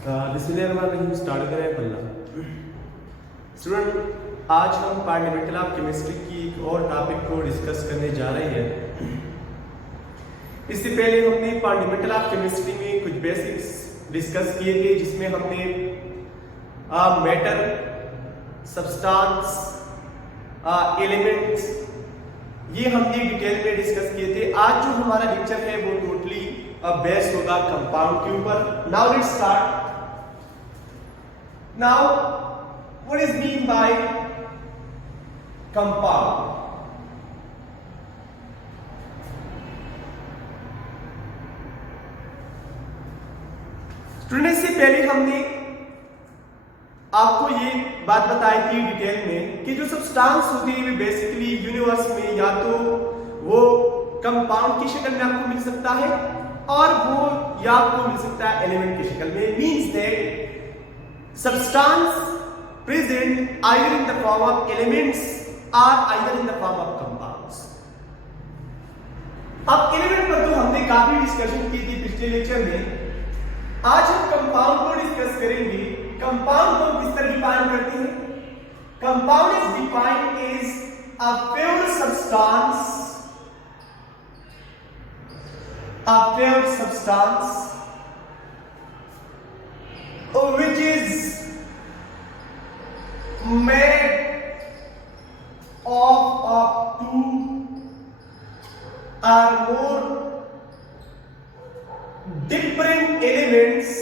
बिस्मिल्लाहिर्रहमानिर्रहीम स्टार्ट करें पल्ला। स्टूडेंट, आज हम फंडामेंटल ऑफ केमिस्ट्री की एक और टॉपिक को डिस्कस करने जा रहे हैं। इससे पहले हमने फंडामेंटल ऑफ केमिस्ट्री में कुछ बेसिक्स डिस्कस किए थे, जिसमें हमने मैटर, सब्सटेंस, एलिमेंट्स, ये हमने डिटेल में डिस्कस किए थे। आज जो हमारा लेक्चर है वो टोटली बेस्ड होगा कंपाउंड के ऊपर। Now let's start. Now, what is mean by compound? Student, से पहले हमने आपको ये बात बताई थी डिटेल में कि जो सब्सटेंस होती है बेसिकली यूनिवर्स में या तो वो कंपाउंड की शक्ल में आपको मिल सकता है और वो या आपको मिल सकता है एलिमेंट की शक्ल में। Means that substance present either in the form of elements or either in the form of compounds। अब एलिमेंट पर तो हमने काफी डिस्कशन की थी पिछले लेक्चर में। आज हम कंपाउंड को डिस्कस करेंगे। कंपाउंड को किस तरह डिफाइन करते हैं? Compound is defined as a pure substance which is made of two or more different elements,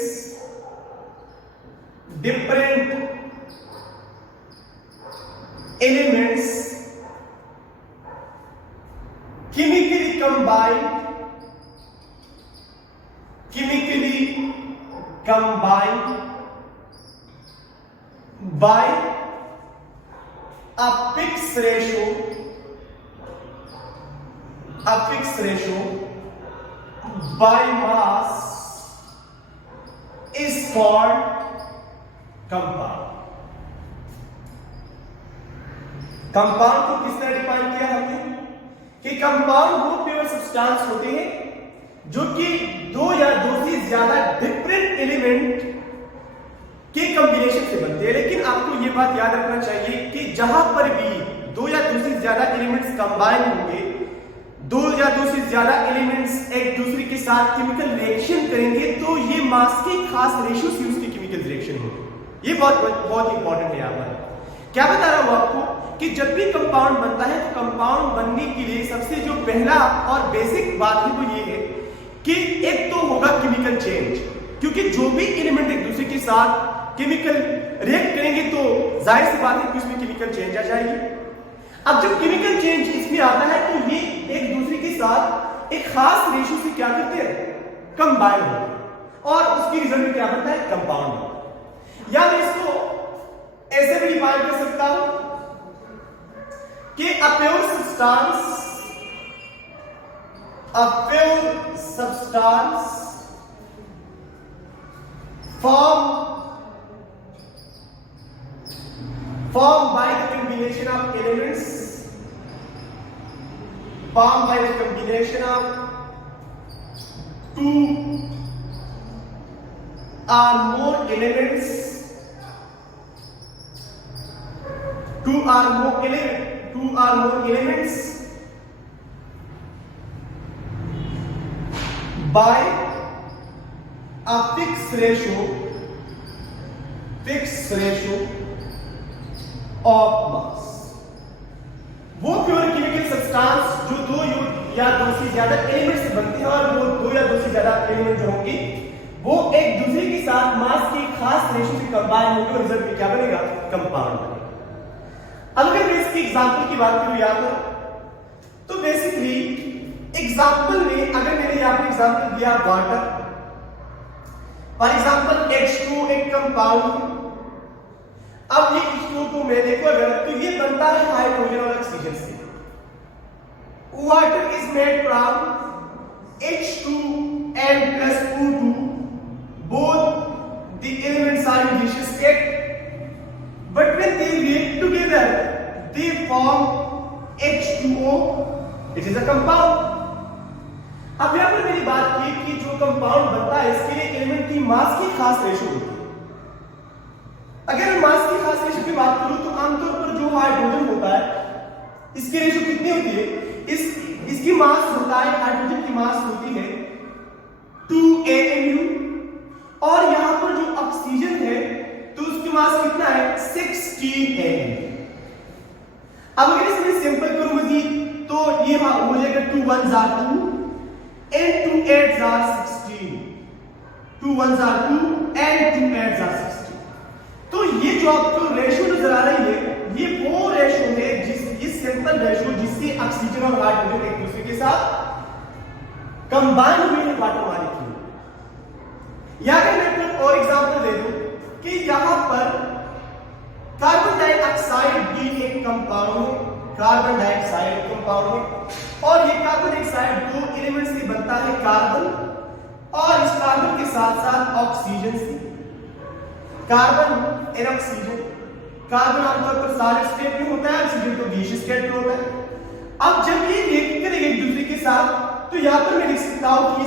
chemically combined by a fixed ratio by mass is called compound। Compound को किस तरह define किया हमने कि कंपाउंड वो pure substance होते हैं जो कि दो या दो से ज्यादा डिफरेंट एलिमेंट के कॉम्बिनेशन से बनते हैं। लेकिन आपको ये बात याद रखना चाहिए कि जहां पर भी दो या दो से ज्यादा एलिमेंट्स कंबाइन होंगे, दो या दो से ज्यादा एलिमेंट्स एक दूसरे के साथ केमिकल रिएक्शन करेंगे, तो ये मास के खास रेशियो से उसकी केमिकल रिएक्शन होगी। ये बहुत इंपॉर्टेंट है। यहाँ पर क्या बता रहा हूं आपको कि जब भी कंपाउंड बनता है तो कंपाउंड बनने के लिए सबसे जो पहला और बेसिक बात है वो ये है कि एक तो होगा केमिकल चेंज, क्योंकि जो भी एलिमेंट एक दूसरे के साथ केमिकल रिएक्ट करेंगे तो जाहिर सी बात है कि उसमें केमिकल चेंज आ जाएगी। अब जब केमिकल चेंज इसमें आता है तो ये एक दूसरे के साथ एक खास रेशियो से क्या करते हैं? कंबाइन होते हैं और उसकी रिजल्ट में क्या बनता है? कंपाउंड। या मैं इसको ऐसे भी डिफाइन कर सकता हूं कि a pure substance formed by the combination of elements, formed by the combination of two or more elements, by a fixed ratio of mass। वो प्योर केमिकल सब्सटेंस जो दो या दो से ज्यादा एलिमेंट से बनते हैं और वो दो या दो से ज्यादा एलिमेंट जो होंगे वो एक दूसरे के साथ मास के खास रेशियो से कंबाइन होंगे और रिजल्ट में क्या बनेगा? कंपाउंड बनेगा। अगर मैं इसकी एग्जांपल की बात करूं यहाँ पर, तो बेसिकली एग्जांपल में अगर मैंने यहाँ पर एग्जांपल दिया वाटर, फॉर एग्जांपल H2 एक कंपाउंड। अब ये H2 को मैं देखो अगर तो ये बनता है हाइड्रोजन और ऑक्सीजन से। Water is made from H2n+O2, both the elements are in gaseous state, but when they react together they form H2O, it is a compound। अब यहां पर मेरी बात की कि जो कंपाउंड बनता है इसके लिए एलिमेंट की मास की खास रेशो होती है। अगर मैं मास की खास रेशो की बात करूं तो आमतौर पर जो हाइड्रोजन होता है इसकी रेशो कितनी होती है? इसकी मास होता है, हाइड्रोजन की मास होती है 2 AMU, और यहां पर जो ऑक्सीजन है तो उसकी मास कितना है? 16 AMU। अब अगर इसमें सिंपल करूं मजीद तो ये हो जाएगा 2 1s are 2 and 2 8s are 16, 2 1s are 2 and 2 8s are 16। तो ये जो आपको रेशो नजर आ रही है ये वो रेशो है ये सिंपल रेशो जिससे ऑक्सीजन और हाइड्रोजन एक दूसरे के साथ कंबाइन हुए हैं वाटर मॉलिक्यूल। या अगर मैं एक और एग्जांपल दे दूं कि यहां पर कार्बन डाइऑक्साइड भी एक कंपाउंड है, कार्बन डाइऑक्साइड कंपाउंड है, और ये कार्बन डाइऑक्साइड दो एलिमेंट से बनता है, कार्बन, और इस कार्बन के साथ साथ ऑक्सीजन से। कार्बन एंड ऑक्सीजन, कार्बन आमतौर पर सॉलिड स्टेट में होता है, ऑक्सीजन तो गैसियस स्टेट में होता है। अब जब ये रिएक्ट करेंगे एक दूसरे के साथ तो यहां पर मैं लिख सकता हूं कि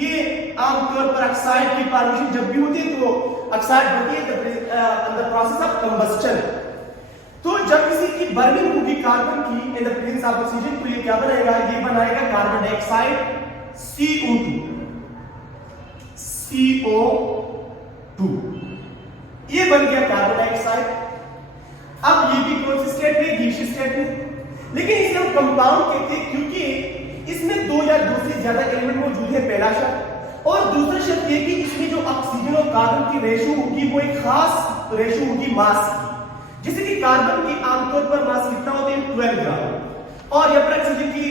ये आमतौर पर ऑक्साइड की फॉर्मेशन जब भी होती है तो ऑक्साइड बनती है in the process of combustion. तो जब किसी की बर्निंग होगी कार्बन की in the presence of oxygen तो ये क्या बनाएगा? ये बनाएगा कार्बन डाइऑक्साइड CO2, CO2, ये बन गया कार्बन डाइऑक्साइड। अब ये भी कौन सी स्टेट में? गैसियस स्टेट में। लेकिन इसे हम कंपाउंड कहते हैं क्योंकि इसमें दो या दो से ज्यादा एलिमेंट मौजूद है, पहला शर्त, और दूसरा शर्त ये कि इसमें जो ऑक्सीजन और कार्बन की रेशो होगी वो एक खास रेशो होगी मास की। जैसे कि कार्बन की आमतौर पर मास कितना होती है? 12 ग्राम, और यहाँ पर ऑक्सीजन की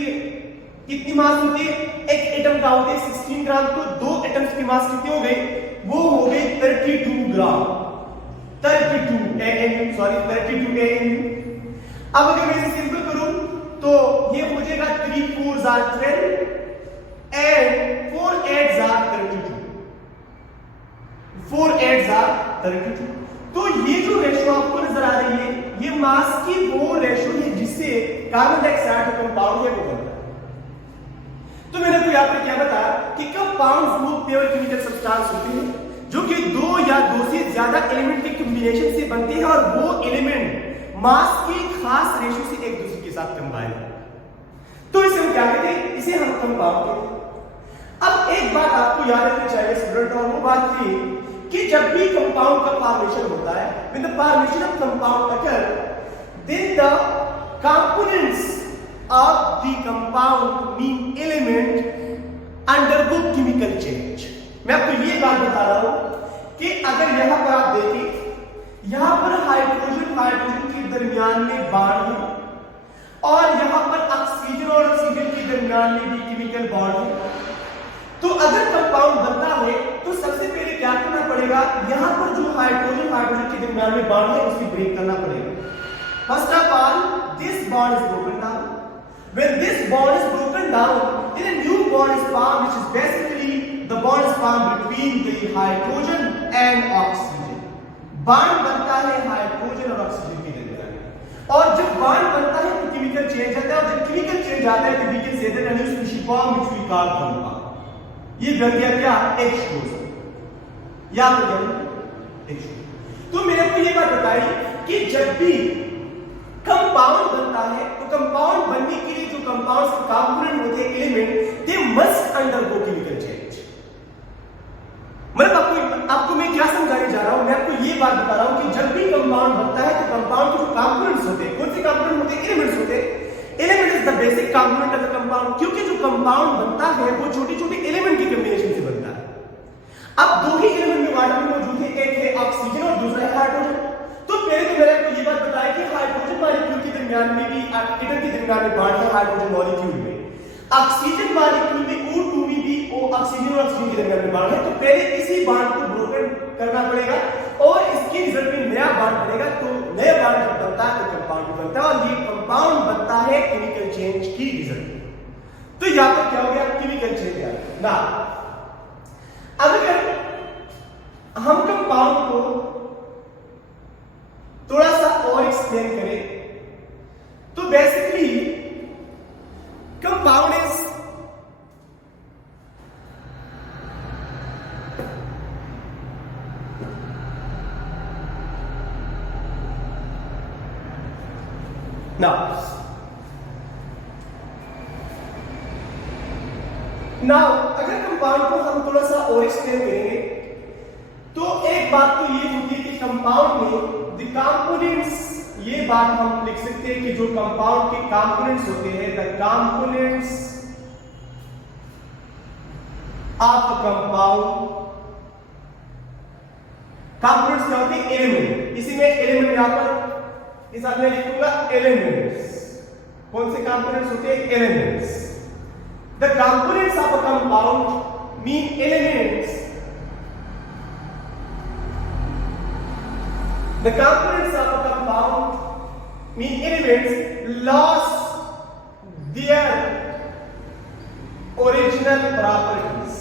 कितनी मास होती है? एक एटम का होती है 16 ग्राम। तो दो एटम्स की मास कितनी हो गई? वो हो गई 32 ग्राम, 32 AMU, सॉरी 32 AMU। अब अगर मैं इसे सिंपल करूं तो ये हो जाएगा 3 4s are 12 and 4 8s are 32, 4 8s are 32। तो ये जो रेशो आपको नजर आ रही है ये मास की वो रेशो है जिससे कार्बन डाइऑक्साइड कंपाउंड है वो बनता है। तो मैंने आपको यहां पर क्या बताया कि कंपाउंड्स वो प्योर केमिकल सब्सटेंस होते हैं जो कि दो या दो से ज्यादा एलिमेंट के कॉम्बिनेशन से बनते हैं, और वो एलिमेंट मास की खास रेशो से एक दूसरे के साथ कंबाइन है। तो इसे हम क्या कहते हैं? इसे हम कंपाउंड कहते हैं। अब एक बात आपको याद रखनी चाहिए स्टूडेंट, और वो बात ये कि जब भी कंपाउंड का फॉर्मेशन होता है, when the formation of compound occur, then the components of the compound mean element undergo chemical change. मैं आपको ये बात बता रहा हूं कि अगर यहां पर आप देखें, यहां पर हाइड्रोजन के दरमियान में बॉन्ड है, और यहां पर ऑक्सीजन और ऑक्सीजन के दरमियान में भी केमिकल बॉन्ड है। तो अगर कंपाउंड बनता है तो सबसे पहले क्या करना पड़ेगा? यहां पर जो हाइड्रोजन के दरमियान में बॉन्ड है उसे ब्रेक करना पड़ेगा। First of all this bond is broken down. When this bond is broken down, then a new bond is formed, which is basically the bond is formed between the hydrogen and oxygen. Bond बनता है hydrogen और oxygen के दरमियान, और जब bond बनता है तो केमिकल चेंज आता है, और जब केमिकल चेंज आता है तो we can say that a new species form which we call compound। ये बन गया क्या? H2। याद रखिए H2। तो मैंने आपको ये बात बताई कि जब भी कंपाउंड बनता है तो कंपाउंड बनने के लिए जो कंपाउंड्स के कंपोनेंट होते हैं element, they must undergo chemical change. मतलब आपको मैं क्या समझाने जा रहा हूं? मैं आपको ये बात बता रहा हूं कि जब भी कंपाउंड बनता है तो कंपाउंड के जो कंपोनेंट्स होते हैं, कौन से कंपोनेंट होते हैं? एलिमेंट्स होते हैं। Element is the basic component of the compound, क्योंकि जो कंपाउंड बनता है वो छोटे-छोटे एलिमेंट के कॉम्बिनेशन से बनता है। अब दो ही एलिमेंट में वाटर में मौजूद है, एक है ऑक्सीजन और दूसरा है हाइड्रोजन। तो पहले तो मैंने आपको ये बात बताई कि हाइड्रोजन मॉलिक्यूल के दरमियान में भी एटम के दरमियान में बॉन्ड है हाइड्रोजन मॉलिक्यूल में, ऑक्सीजन मॉलिक्यूल में O2 में भी ऑक्सीजन और ऑक्सीजन के दरमियान में बॉन्ड है। तो पहले इसी बॉन्ड को ब्रोकन करना पड़ेगा और इसके रिजल्ट में नया बॉन्ड बनेगा। तो नया बॉन्ड जब बनता है तो कंपाउंड बनता है, और ये कंपाउंड बनता है केमिकल चेंज की रिजल्ट। तो यहां पर क्या हो गया? केमिकल चेंज आ गया ना। अब अगर हम कंपाउंड को थोड़ा सा और एक्सप्लेन करें तो बेसिकली कंपाउंड इज नाउ अगर कंपाउंड को हम थोड़ा सा और एक्सप्लेन करेंगे तो एक बात तो ये होती है कि कंपाउंड में द कंपोनेंट्स, ये बात हम लिख सकते हैं कि जो कंपाउंड के कंपोनेंट्स होते हैं, the components of compound, components क्या होते हैं? एलिमेंट। इसी में एलिमेंट यहां पर इस साथ में लिखूंगा एलिमेंट्स। कौन से कंपोनेंट्स होते हैं? Elements. The components of a compound mean elements. The components of a compound mean elements lost their original properties.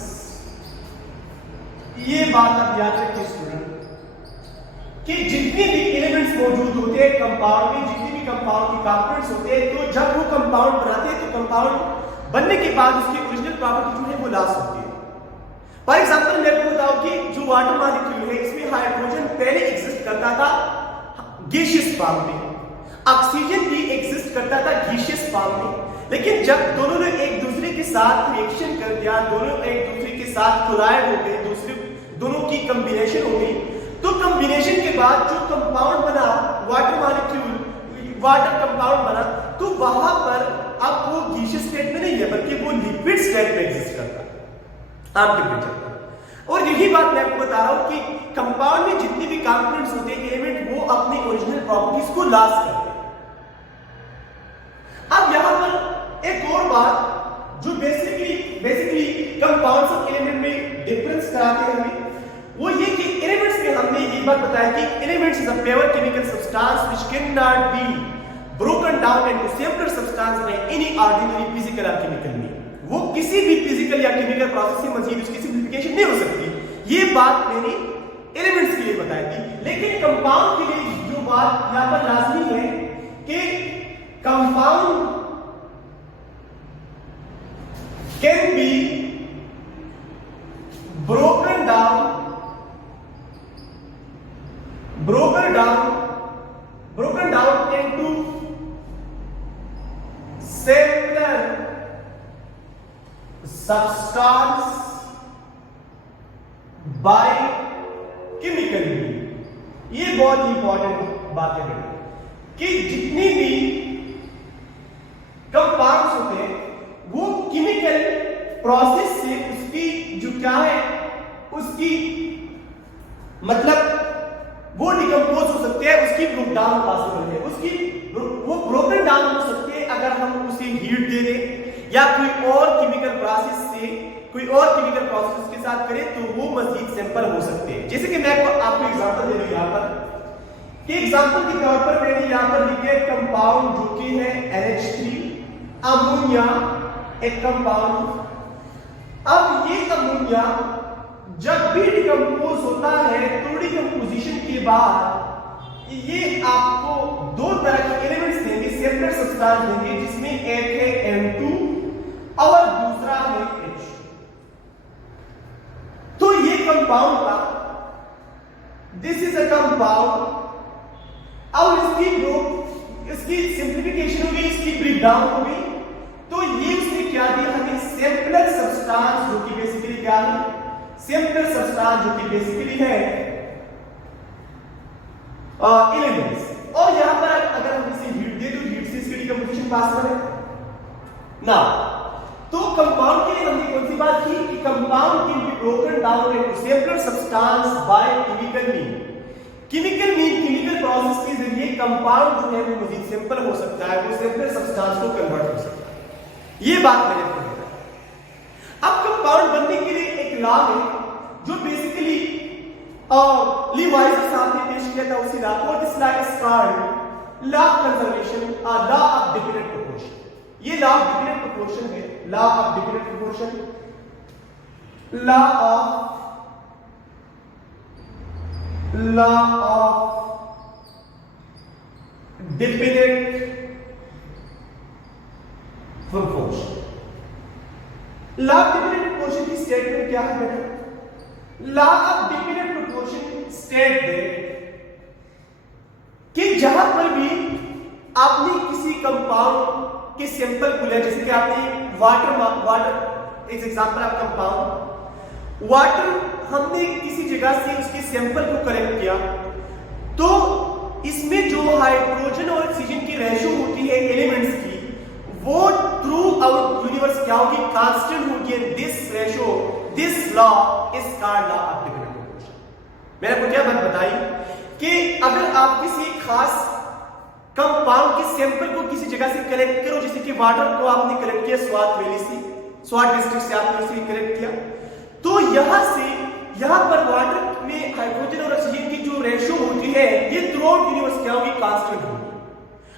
ये बात आप याद रखिए स्टूडेंट कि जितने भी एलिमेंट्स मौजूद होते हैं कंपाउंड में, जितने भी कंपाउंड के कंपोनेंट्स होते हैं, तो जब वो कंपाउंड बनाते हैं तो कंपाउंड बनने के बाद उसकी ओरिजिनल प्रॉपर्टी जो है वो लॉस होती है। फॉर एग्जांपल मैं आपको बताऊं कि जो वाटर मॉलिक्यूल है इसमें हाइड्रोजन पहले एग्जिस्ट करता था गैसियस फॉर्म में, ऑक्सीजन भी एग्जिस्ट करता था गैसियस फॉर्म में, लेकिन जब दोनों ने एक दूसरे के साथ रिएक्शन कर दिया, दोनों एक दूसरे के साथ कोलाइड हो गए, दोनों की कॉम्बिनेशन हो गई, तो कॉम्बिनेशन के बाद जो कंपाउंड बना, वाटर मॉलिक्यूल, वाटर कंपाउंड बना, तो वहां पर अब वो गैसियस स्टेट में नहीं है बल्कि वो लिक्विड स्टेट में एग्जिस्ट करता है आम टेम्परेचर पर। और यही बात मैं आपको बता रहा हूं कि कंपाउंड में जितने भी कंपोनेंट्स होते हैं एलिमेंट, वो अपनी ओरिजिनल प्रॉपर्टीज को लॉस करते हैं। अब यहां पर एक और बात जो बेसिकली कंपाउंड्स और एलिमेंट में डिफरेंस कराते हैं हमें, वो ये कि एलिमेंट्स में हमने ये बात बताया कि elements is a pure chemical substance which can not be broken down into simpler substance by any ordinary physical or chemical means. वो किसी भी फिजिकल या केमिकल प्रोसेस से मजीद उसकी सिंप्लीफिकेशन नहीं हो सकती। ये बात मैंने एलिमेंट्स के लिए बताई थी, लेकिन कंपाउंड के लिए जो बात यहां पर लाजमी है कि compound can be broken down into simpler substance by chemical means। ये बहुत इंपॉर्टेंट बात है कि जितनी भी कंपाउंड्स होते हैं वो केमिकल प्रोसेस से उसकी जो क्या है उसकी मतलब वो डिकम्पोज हो सकते हैं, उसकी ब्रोक डाउन पॉसिबल है, वो ब्रोकन डाउन हो सकते हैं अगर हम उसे हीट दे दें या कोई और केमिकल प्रोसेस के साथ करें तो वो मजीद सिंपल हो सकते हैं। जैसे कि मैं आपको एग्जांपल दे रहा हूं यहां पर कि एग्जांपल के तौर पर मैंने यहां पर लिखा है कंपाउंड जो कि है NH3 अमोनिया, एक कंपाउंड। अब ये अमोनिया जब भी डिकम्पोज होता है तो डिकम्पोजिशन के बाद ये आपको दो तरह के एलिमेंट्स देंगे, सेपरेट सब्सटेंस देंगे, जिसमें एक है N2 और दूसरा है H। तो ये कंपाउंड का दिस इज अ कंपाउंड। और इसकी सिंप्लीफिकेशन हो गई, इसकी ब्रेक डाउन हो गई, तो ये उसने क्या दिया हमें सिंपलर सब्सटेंस, जो कि बेसिकली क्या है सिंपलर सब्सटेंस, जो कि बेसिकली है एलिमेंट्स। और यहां पर अगर हम इसे हीट दे तो हीट से इसकी डिकम्पोजिशन पॉसिबल है ना। तो कंपाउंड के लिए हमने कौन सी बात की कि compound can be broken down into simpler substance by chemical process के जरिए कंपाउंड जो है वो मजीद सिंपल हो सकता है, वो सिंपलर सब्सटेंस को कन्वर्ट हो सकता है। ये बात मैंने आपको बताई। अब कंपाउंड बनने के लिए एक लॉ है जो बेसिकली लीवाइस साहब ने पेश किया था उसी लॉ को। This law is called law of conservation और लॉ ऑफ डेफिनेट प्रोपोर्शन। ये लॉ ऑफ डेफिनेट प्रोपोर्शन है, law of definite proportion, law of definite proportion. Law of definite proportion की स्टेटमेंट क्या है बेटा? Law of definite proportion state that कि जहां पर भी आपने किसी कंपाउंड के सैंपल को लिया, जैसे कि आपने वाटर इस एग्जांपल ऑफ कंपाउंड वाटर, हमने किसी जगह से उसके सैंपल को कलेक्ट किया, तो इसमें जो हाइड्रोजन और ऑक्सीजन की रेशो होती है एलिमेंट्स की, वो थ्रू आउट यूनिवर्स क्या होगी, कांस्टेंट होगी। This ratio, this law is called law of different proportion. मैंने आपको क्या बात बताई कि अगर आप किसी खास कंपाउंड के सैंपल को किसी जगह से कलेक्ट करो, जैसे कि वाटर को आपने कलेक्ट किया स्वात वैली से, स्वात डिस्ट्रिक्ट से आपने उसे कलेक्ट किया, तो यहां पर वाटर में हाइड्रोजन और ऑक्सीजन की जो रेशो होती है ये थ्रू आउट यूनिवर्स क्या होगी, कांस्टेंट होगी।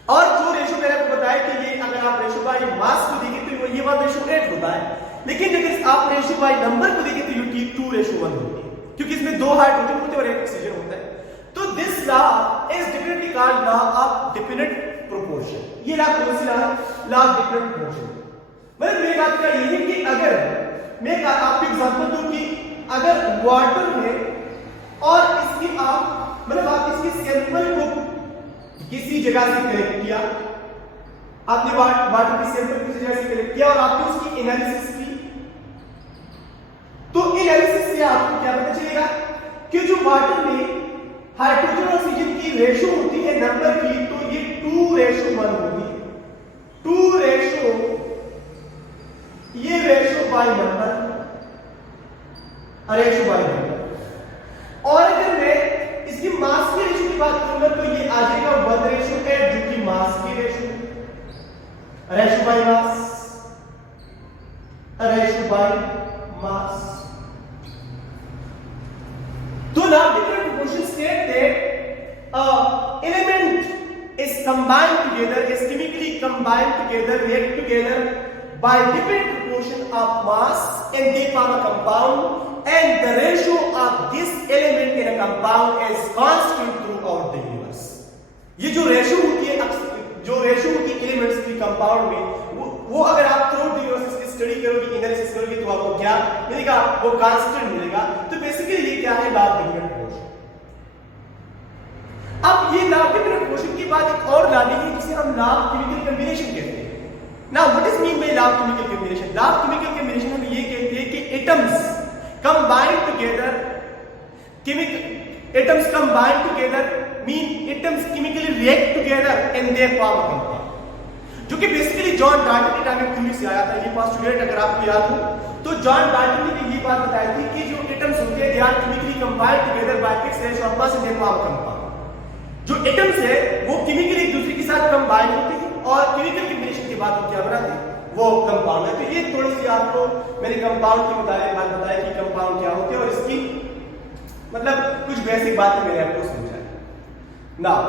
और जो रेशो मैंने आपको बताया कि ये अगर आप रेशो बाय मास को देखें तो ये वाला रेशो 8 होता है, लेकिन अगर आप रेशो बाय नंबर को देखें तो ये 2:1 होती है, क्योंकि इसमें 2 हाइड्रोजन होते हैं और 1 ऑक्सीजन होता है। तो this law is differently called law of definite proportion. ये लॉ कौन सी लॉ है, लॉ ऑफ डिफरेंट प्रोपोर्शन। मतलब मेरी बात क्या ये है कि अगर मैं आपको एग्जांपल दूं कि अगर वाटर है और इसकी आप मतलब आप इसके सैंपल को किसी जगह से कलेक्ट किया, आपने वाटर की सैंपल किसी जगह से कलेक्ट किया और आपने उसकी एनालिसिस की, तो एनालिसिस से आपको क्या पता चलेगा कि जो वाटर में हाइड्रोजन और ऑक्सीजन की रेशो होती है नंबर की, तो ये 2:1 होगी। 2 ये ratio by number, ratio by number. और अगर मैं इसकी मास की रेशो की बात करूंगा तो ये आ जाएगा 1:8, जो कि मास की ratio, ratio by mass, ratio by mass. तो now different proportions state that element is combined together, is chemically combined together, react together by different proportion of mass and they form a compound, and the ratio of this element in a compound is constant throughout the universe. ये जो ratio होती है, जो ratio होती है elements की compound में, वो अगर आप थ्रू द यूनिवर्स की स्टडी करोगे, एनालिसिस करोगे, तो आपको क्या मिलेगा, वो कांस्टेंट मिलेगा। तो बेसिकली ये क्या है, लॉ ऑफ डिफरेंट प्रोपोर्शन। अब ये लॉ ऑफ डिफरेंट प्रोपोर्शन की बात एक और लॉ है जिसे हम लॉ ऑफ केमिकल कॉम्बिनेशन कहते हैं। Now what is mean by law of chemical combination? Law of chemical combination हम ये कहते हैं कि atoms combine together, atoms combine together mean atoms chemically react together and they form a compound, जो कि basically John Dalton के time theory से आया था। ये पोस्टुलेट अगर आपको याद हो तो जॉन डाल्टन ने ये बात बताई थी कि जो एटम्स होते हैं they are chemically combined together by fix ratio of mass and they form compound. जो एटम्स है वो केमिकली एक दूसरे के साथ कंबाइन होते हैं और केमिकल कॉम्बिनेशन के बाद वो क्या बनाते हैं, वो कंपाउंड है। तो ये थोड़ी सी आपको मैंने कंपाउंड के बारे में बताया कि कंपाउंड क्या होते हैं और इसकी मतलब कुछ बेसिक बातें मैंने आपको समझाई। नाउ